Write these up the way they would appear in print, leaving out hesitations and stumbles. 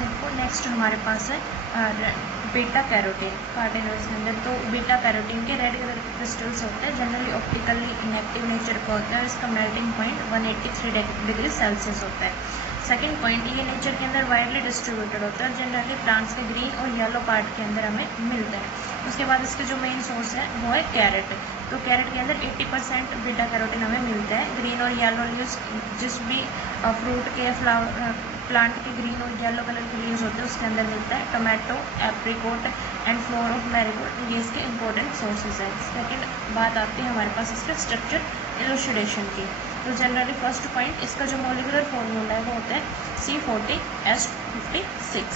देखो नेक्स्ट हमारे पास है बीटा कैरोटीन कार्टिनोइड्स के अंदर। तो बीटा कैरोटीन के रेड कलर के क्रिस्टल्स होते हैं, जनरली ऑप्टिकली इनएक्टिव नेचर का होता है और इसका मेल्टिंग पॉइंट 183 डिग्री सेल्सियस होता है। सेकेंड पॉइंट, ये नेचर के अंदर वाइडली डिस्ट्रीब्यूटेड होता है, जनरली प्लांट्स के ग्रीन और येलो पार्ट के अंदर हमें मिलता है। उसके बाद इसके जो मेन सोर्स है वो है कैरेट। तो कैरेट के अंदर 80% बीटा कैरोटीन हमें मिलता है। ग्रीन और येलो लीव्स जिस भी फ्रूट के फ्लावर प्लांट के ग्रीन और येलो कलर के लीव्स होते हैं उसके अंदर मिलता है। Tomato, apricot and floor of marigold, ये इसके इंपॉर्टेंट सोर्सेज हैं। सेकेंड बात आती है हमारे पास इसके स्ट्रक्चर इलुसिडेशन की। तो जनरली फर्स्ट पॉइंट, इसका जो मॉलिक्यूलर फॉर्मूला है वो होता है C40H56।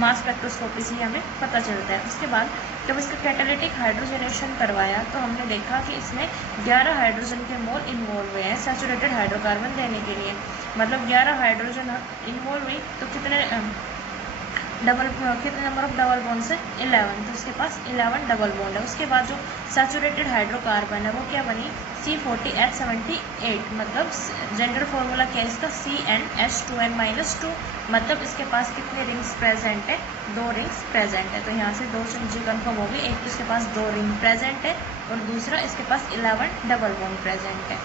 मास स्पेक्ट्रोस्कोपी से हमें पता चलता है। उसके बाद जब इसका कैटालिटिक हाइड्रोजनेशन करवाया तो हमने देखा कि इसमें 11 हाइड्रोजन के मोल इन्वॉल्व हुए हैं सैचुरेटेड हाइड्रोकार्बन देने के लिए। मतलब 11 हाइड्रोजन इन्वॉल्व हुई तो कितने नंबर ऑफ डबल बॉन्ड है 11, तो उसके पास 11 डबल बॉन्ड है। उसके बाद जो सैचुरेटेड हाइड्रोकार्बन है वो क्या बनी C40H78। मतलब जनरल फॉर्मूला क्या है इसका CnH2n-2। मतलब इसके पास कितने रिंग्स प्रेजेंट है, 2 रिंग्स प्रेजेंट है। तो यहाँ से 2 चीजें कन्फर्म हो गई, एक तो इसके पास 2 रिंग प्रेजेंट है और दूसरा इसके पास 11 डबल बॉन्ड प्रेजेंट है।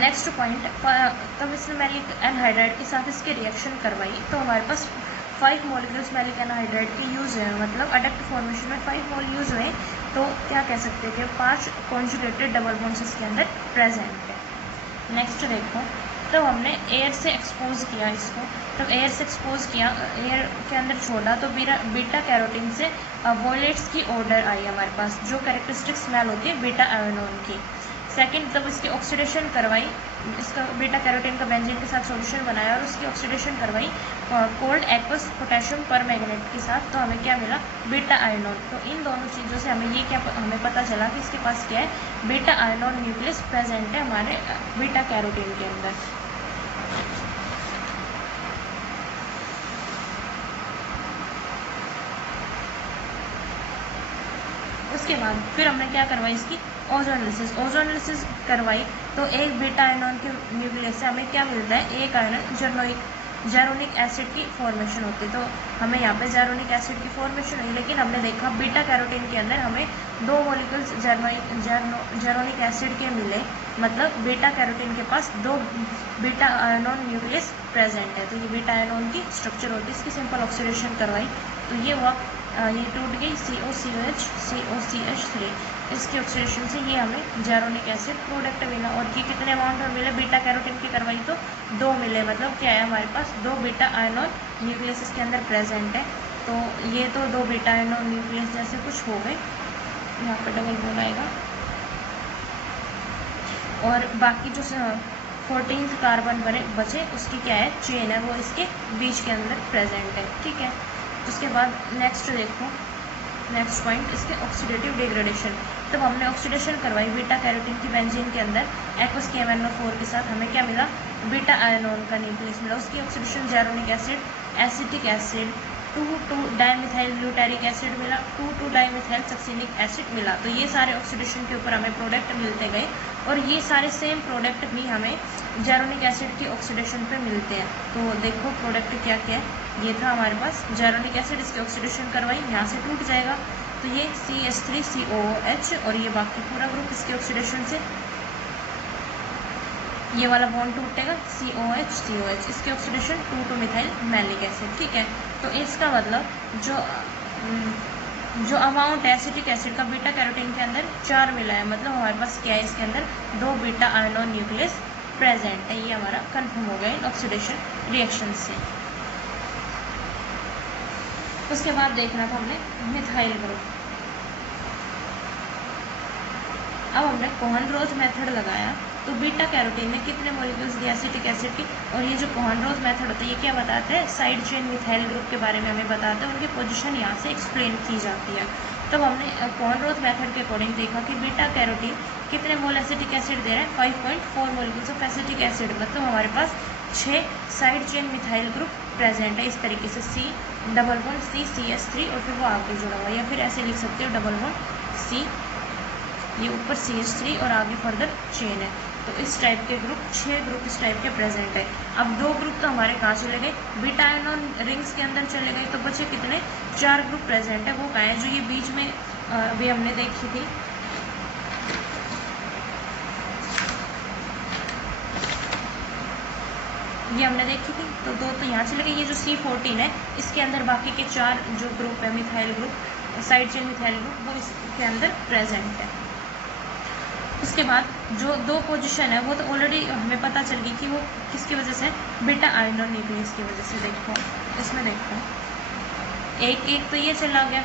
नेक्स्ट पॉइंट, तब इसने मैलिक एनहाइड्राइड के साथ इसकी रिएक्शन करवाई तो हमारे पास 5 मॉलिक्यूल्स मैलिक एनहाइड्राइड के यूज हुए, मतलब अडक्ट फॉर्मेशन में 5 मोल यूज हुए। तो क्या कह सकते हैं कि 5 कॉन्जुगेटेड डबल बॉन्ड्स इसके अंदर प्रेजेंट है। नेक्स्ट देखो, तब हमने एयर से एक्सपोज किया इसको, तब एयर से एक्सपोज किया, एयर के अंदर छोड़ा तो बीटा कैरोटीन से वॉयलेट्स की ऑर्डर आई हमारे पास, जो कैरेक्टरिस्टिक स्मेल होती है बीटा आयोनोन की। सेकेंड, तब इसकी ऑक्सीडेशन करवाई, इसका बीटा कैरोटीन का बेंजीन के साथ सॉल्यूशन बनाया और उसकी ऑक्सीडेशन करवाई कोल्ड एक्वस पोटेशियम परमैंगनेट के साथ, तो हमें क्या मिला बीटा आयोनोन। तो इन दोनों चीज़ों से हमें ये क्या हमें पता चला कि इसके पास क्या है, बीटा आयोनोन न्यूक्लियस प्रेजेंट है हमारे बीटा कैरोटीन के अंदर। उसके बाद फिर हमने क्या करवाई इसकी ओजोनलिसिस करवाई। तो एक बीटा आयनोन के न्यूक्लियस से हमें क्या मिलता है, एक आयनन जेरोनिक एसिड की फॉर्मेशन होती है। तो हमें यहाँ पे जेरोनिक एसिड की फॉर्मेशन हुई, लेकिन हमने देखा बीटा कैरोटीन के अंदर हमें 2 मॉलिक्यूल्स जेरोनिक एसिड के मिले, मतलब बीटा कैरोटीन के पास 2 बीटा आयनोन न्यूक्लियस प्रेजेंट है। तो ये बीटा आयनोन की स्ट्रक्चर होती है। इसकी सिंपल ऑक्सीडेशन करवाई तो ये हुआ, ये टूट गई COCH3। इसकी ऑक्सीडेशन से ये हमें जेरोनिक एसिड प्रोडक्ट मिला। और ये कितने अमाउंट में मिले, बीटा कैरोटीन की करवाई तो 2 मिले, मतलब क्या है हमारे पास 2 बीटा आयनोन न्यूक्लियस इसके अंदर प्रेजेंट है। तो ये तो 2 बीटा आयनोन न्यूक्लियस जैसे कुछ हो गए, यहाँ पर डबल बॉन्ड आएगा और बाकी जो 14th कार्बन बचे उसकी क्या है चेन है, वो इसके बीच के अंदर प्रेजेंट है। ठीक है, उसके बाद नेक्स्ट देखो, नेक्स्ट पॉइंट इसके ऑक्सीडेटिव डिग्रेडेशन। तब हमने ऑक्सीडेशन करवाई बीटा कैरोटीन की बेंजीन के अंदर एक्वस KMnO4 के साथ, हमें क्या मिला, बीटा आयनोन का न्यूक्लियस मिला। उसकी oxidation geronic acid, acetic acid, dimethyl glutaric acid मिला, 2,2-डाइमिथाइल सक्सिनिक एसिड मिला। तो ये सारे ऑक्सीडेशन के ऊपर हमें प्रोडक्ट मिलते गए और ये सारे सेम प्रोडक्ट भी हमें जेरोनिक एसिड की ऑक्सीडेशन पे मिलते हैं। तो देखो प्रोडक्ट क्या क्या है, ये था हमारे पास जेरोनिक एसिड, इसकी ऑक्सीडेशन करवाई, यहाँ से टूट जाएगा तो ये CH3COOH और ये बाकी पूरा ग्रुप इसकी ऑक्सीडेशन से ये वाला बॉन्ड टूटेगा COH, इसकी ऑक्सीडेशन 2,2-मिथाइल मैलिक एसिड। ठीक है, तो इसका मतलब जो अमाउंट एसिटिक एसिड का बीटा कैरोटीन के अंदर 4 मिला है, मतलब हमारे पास क्या है, इसके अंदर 2 बीटा आयनोन न्यूक्लियस प्रेजेंट है। ये हमारा कंफर्म हो गया इन ऑक्सीडेशन रिएक्शन से। उसके बाद देखना था हमने मिथाइल ग्रुप। अब हमने कोहन-रोज मेथड लगाया तो बीटा कैरोटीन में कितने मॉलिक्यूल्स दिए एसिटिक एसिड की, और ये जो कोहन-रोज मेथड होता है ये क्या बताता है, साइड चेन मिथाइल ग्रुप के बारे में हमें बताता है, उनकी पोजीशन यहाँ से एक्सप्लेन की जाती है। तब हमने कोहन-रोज मेथड के अकॉर्डिंग देखा कि बीटा कैरोटीन कितने मोल एसिटिक एसिड दे रहा है, 5.4 मॉलिक्यूल्स ऑफ एसिटिक एसिड, मतलब हमारे पास 6 side chain methyl group present है। इस तरीके से C डबल बॉन्ड CCH3 और फिर वो आगे जुड़ा हुआ, या फिर ऐसे लिख सकते हो डबल बॉन्ड C, ये ऊपर CH3 और आगे फर्दर चेन है। तो इस टाइप के ग्रुप 6 ग्रुप इस टाइप के प्रेजेंट है। अब 2 ग्रुप तो हमारे कहाँ चले गए, बीटा आयनोन रिंग्स के अंदर चले गए, तो बचे कितने, 4 ग्रुप प्रेजेंट है। वो कहाँ है, जो ये बीच में अभी हमने देखी थी, ये हमने देखी थी। तो 2 तो यहाँ चले गए। ये जो C14 है इसके अंदर बाकी के 4 जो ग्रुप है methyl group, side chain methyl group, वो इसके अंदर प्रेजेंट है। उसके बाद जो 2 पोजीशन है वो तो ऑलरेडी हमें पता चल गई कि वो किसकी वजह से, बीटा आयनोन न्यूक्लियस की वजह से। देखो इसमें देखो एक तो ये चला गया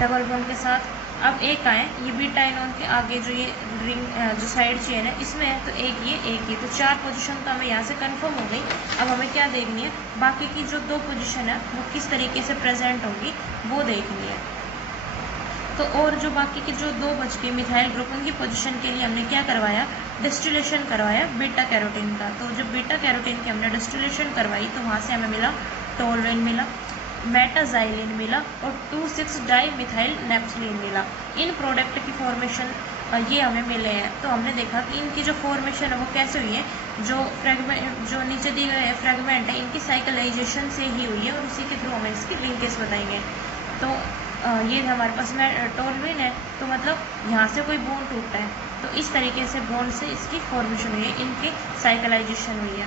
डबल बॉन्ड के साथ। अब एक आए ये बीटा आयनोन के आगे जो ये रिंग जो साइड चेन है इसमें है, तो एक ये, तो 4 पोजीशन तो हमें यहाँ से कंफर्म हो गई। अब हमें क्या देखनी है, बाकी की जो 2 पोजीशन है वो किस तरीके से प्रेजेंट होंगी वो देखनी है। तो और जो बाकी के जो 2 बच गए मिथाइल ग्रुप, उनकी पोजीशन के लिए हमने क्या करवाया, डिस्टिलेशन करवाया बीटा कैरोटीन का। तो जब बीटा कैरोटीन की हमने डिस्टिलेशन करवाई तो वहाँ से हमें मिला टोलुइन मिला, मेटाजाइलिन मिला और 2,6-डाई मिथाइल नेप्थलीन मिला। इन प्रोडक्ट की फॉर्मेशन ये हमें मिले हैं। तो हमने देखा कि इनकी जो फॉर्मेशन है वो कैसे हुई है, जो फ्रेगमेंट जो नीचे दिए गए फ्रेगमेंट है इनकी साइकिलाइजेशन से ही हुई है और उसी के थ्रू हमें इसकी लिंकेज बताएंगे। तो ये हमारे पास में टोलुइन है, तो मतलब यहाँ से कोई बॉन्ड टूटता है तो इस तरीके से बॉन्ड से इसकी फॉर्मेशन हुई है, इनकी साइकिलाइजेशन हुई है।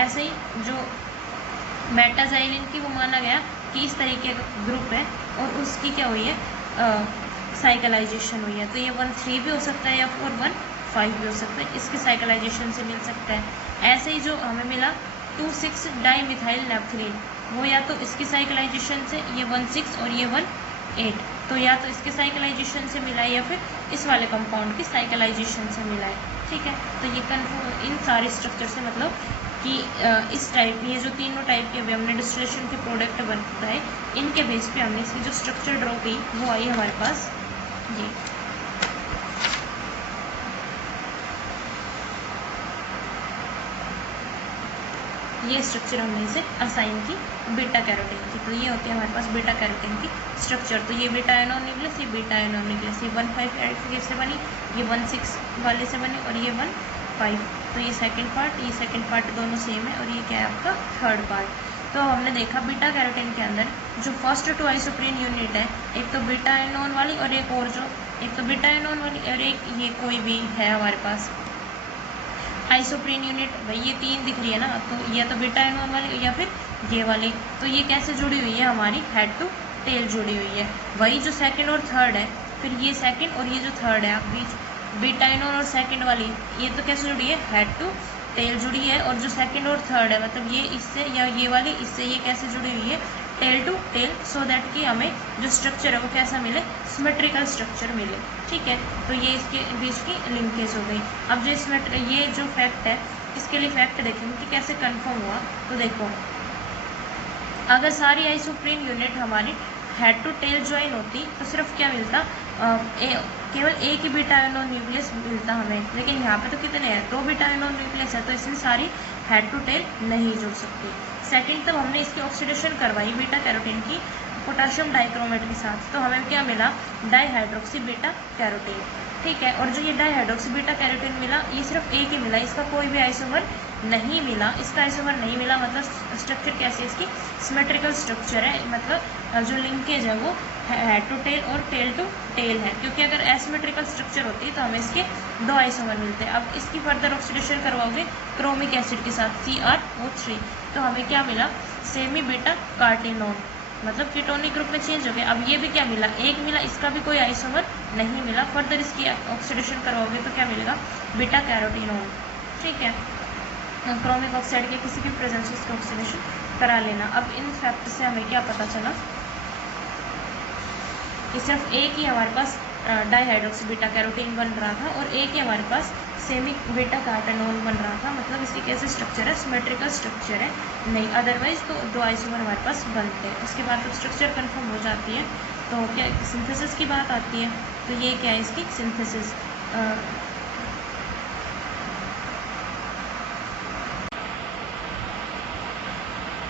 ऐसे ही जो मेटाजाइलिन की वो माना गया कि इस तरीके का ग्रुप है और उसकी क्या हुई है, साइकिलाइजेशन हुई है। तो ये 1,3 भी हो सकता है या फिर 1,5 भी हो सकता है, इसके साइकिलाइजेशन से मिल सकता है। ऐसे ही जो हमें मिला 2,6-डाई मिथाइल नेप्थलीन, वो या तो इसकी साइकिलाइजेशन से, ये 1,6 और ये 1,8, तो या तो इसके साइकिलाइजेशन से मिला है या फिर इस वाले कंपाउंड की साइकिलाइजेशन से मिला है। ठीक है, तो ये कन्फर्म इन सारे स्ट्रक्चर से मतलब कि इस टाइप, ये जो तीनों टाइप के हमने डिस्टिलेशन के प्रोडक्ट बनता है, इनके बेस पे हमने इसकी जो स्ट्रक्चर ड्रॉ की वो आई हमारे पास ये। ये स्ट्रक्चर हमने इसे असाइन की बीटा कैरोटीन की। तो ये होती है हमारे पास बीटा कैरोटीन की स्ट्रक्चर। तो ये बीटा आयनोन न्यूक्लियस, ये बीटा आयनोन न्यूक्लियस, ये 1,5 से बनी, ये 1,6 वाले से बनी और ये 1,5। तो ये सेकंड पार्ट दोनों सेम है और ये क्या है आपका थर्ड पार्ट। तो हमने देखा बीटा कैरोटीन के अंदर जो फर्स्ट 2 आइसोप्रीन यूनिट है, एक तो बीटा आयनोन वाली और एक और जो, एक तो बीटा आयनोन वाली और एक ये कोई भी है हमारे पास आइसोप्रीन यूनिट, भाई ये 3 दिख रही है ना, तो या तो बीटा आयनोन वाली या फिर ये वाली। तो ये कैसे जुड़ी हुई है, हमारी हेड टू टेल जुड़ी हुई है। वही जो सेकंड और थर्ड है, फिर ये सेकंड और ये जो थर्ड है, आप बीच बीटा आयनोन और सेकंड वाली, ये तो कैसे जुड़ी है, हेड टू टेल जुड़ी है। और जो सेकंड और थर्ड है मतलब ये इससे या ये वाली इससे, ये कैसे जुड़ी हुई है, tail to tail, so that कि हमें जो स्ट्रक्चर है वो कैसा मिले, सिमेट्रिकल स्ट्रक्चर मिले। ठीक है, तो ये इसके बीच की लिंकेज हो गई। अब जो ये जो फैक्ट है इसके लिए फैक्ट देखेंगे कि कैसे कंफर्म हुआ। तो देखो, अगर सारी आइसोप्रीन यूनिट हमारी हेड टू टेल ज्वाइन होती तो सिर्फ क्या मिलता, केवल एक ही बीटा आयनोन न्यूक्लियस मिलता हमें। लेकिन यहाँ पे तो कितने हैं, 2 बीटा आयनोन न्यूक्लियस है, तो इसमें सारी हेड टू टेल नहीं जुड़ सकती। सेकंड, तब हमने इसकी ऑक्सीडेशन करवाई बीटा कैरोटीन की पोटाशियम डाइक्रोमेट के साथ, तो हमें क्या मिला, डाईहाइड्रोक्सी बीटा कैरोटीन। ठीक है, और जो ये डाईहाइड्रोक्सी बीटा कैरोटीन मिला, ये सिर्फ एक ही मिला, इसका कोई भी आइसोमर नहीं मिला। इसका आइसोमर नहीं मिला मतलब स्ट्रक्चर कैसी है इसकी, सिमेट्रिकल स्ट्रक्चर है, मतलब जो लिंकेज है वो हेड टू टेल और टेल टू टेल है। क्योंकि अगर एसिमेट्रिकल स्ट्रक्चर होती तो हमें इसके 2 आइसोमर मिलते हैं। अब इसकी फर्दर ऑक्सीडेशन करवाओगे क्रोमिक एसिड के साथ CrO3, तो हमें क्या मिला, सेमी बीटा कार्टिनोन, मतलब कीटोनिक ग्रुप में चेंज हो गया। अब ये भी क्या मिला, एक मिला, इसका भी कोई आइसोमर नहीं मिला। फर्दर इसकी ऑक्सीडेशन करवाओगे तो क्या मिलेगा, बीटा कैरोटीनोन। ठीक है, क्रोमिक ऑक्साइड के किसी भी प्रेजेंस इसका ऑक्सीडेशन करा लेना। अब इन फैक्ट से हमें क्या पता चला कि सिर्फ एक ही हमारे पास डाईहाइड्रोक्सी बीटा कैरोटीन बन रहा था और एक ही हमारे पास सेमी बीटा कार्टिनोन बन रहा था। मतलब इसकी कैसे स्ट्रक्चर है, सिमेट्रिकल स्ट्रक्चर है, नहीं अदरवाइज तो 2 आइसोमर हमारे पास बनते हैं। उसके बाद जब स्ट्रक्चर कन्फर्म हो जाती है तो क्या सिंथेसिस की बात आती है। तो ये क्या है इसकी सिंथेसिस,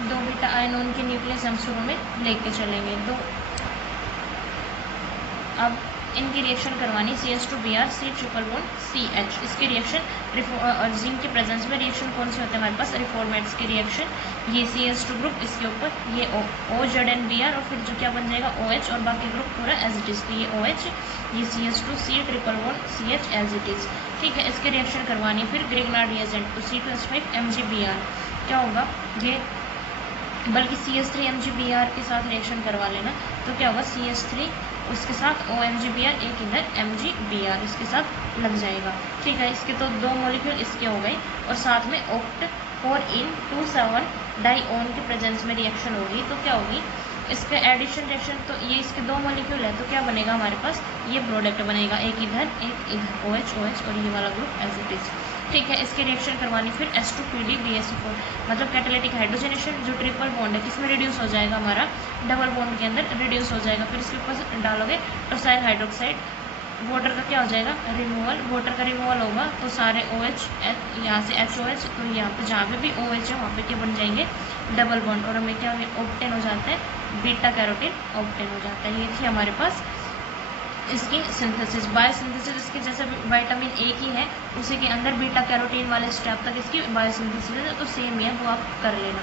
दो बीटा आयनोन के न्यूक्लियस हम शुरू में लेके चलेंगे। अब इनकी रिएक्शन करवानी CH2Br C triple bond CH। इसके रिएक्शन जिंक के प्रेजेंस में रिएक्शन कौन से होते हैं हमारे पास, रिफॉर्मेट्स की रिएक्शन। ये CH2 ग्रुप, इसके ऊपर ये OZNBr और फिर जो क्या बन जाएगा OH और बाकी ग्रुप पूरा एज इट इज। तो ये OH, ये CH2 C triple bond CH as it is. ठीक है, इसके रिएक्शन करवानी है फिर ग्रिग्नार्ड रिएजेंट। तो C2H5 MgBr क्या होगा ये, बल्कि CH3 MgBr के साथ रिएक्शन करवा लेना। तो क्या होगा CH3 उसके साथ OMgBr, एक इधर MgBr इसके साथ लग जाएगा। ठीक है, इसके तो 2 मॉलिक्यूल इसके हो गए और साथ में ऑक्ट 4in27 डाईओन के प्रेजेंस में रिएक्शन होगी। तो क्या होगी इसका एडिशन रिएक्शन, तो ये इसके 2 मॉलिक्यूल है तो क्या बनेगा हमारे पास, ये प्रोडक्ट बनेगा, एक इधर OH OH और ये वाला ग्रुप एज इट इज। ठीक है, इसके रिएक्शन करवानी फिर H2PdBSO4 मतलब कैटालिटिक हाइड्रोजनेशन, जो ट्रिपल बॉन्ड है किसमें रिड्यूस हो जाएगा हमारा, डबल बॉन्ड के अंदर रिड्यूस हो जाएगा। फिर इसके ऊपर डालोगे टोसाइल हाइड्रोक्साइड, वाटर का क्या हो जाएगा रिमूवल, वाटर का रिमूवल होगा तो सारे OH यहाँ से HOH, तो यहाँ पे जहाँ पे भी OH है वहाँ पे क्या बन जाएंगे डबल बॉन्ड और हमें क्या ऑप्टेन हो जाता है, बीटा कैरोटीन ऑप्टेन हो जाता है। ये थी हमारे पास इसकी सिंथेसिस। बायोसिंथेसिस इसके जैसे विटामिन A की है उसी के अंदर बीटा कैरोटीन वाले स्टेप तक इसकी बायोसिंथेसिस है, तो सेम ही है वो आप कर लेना।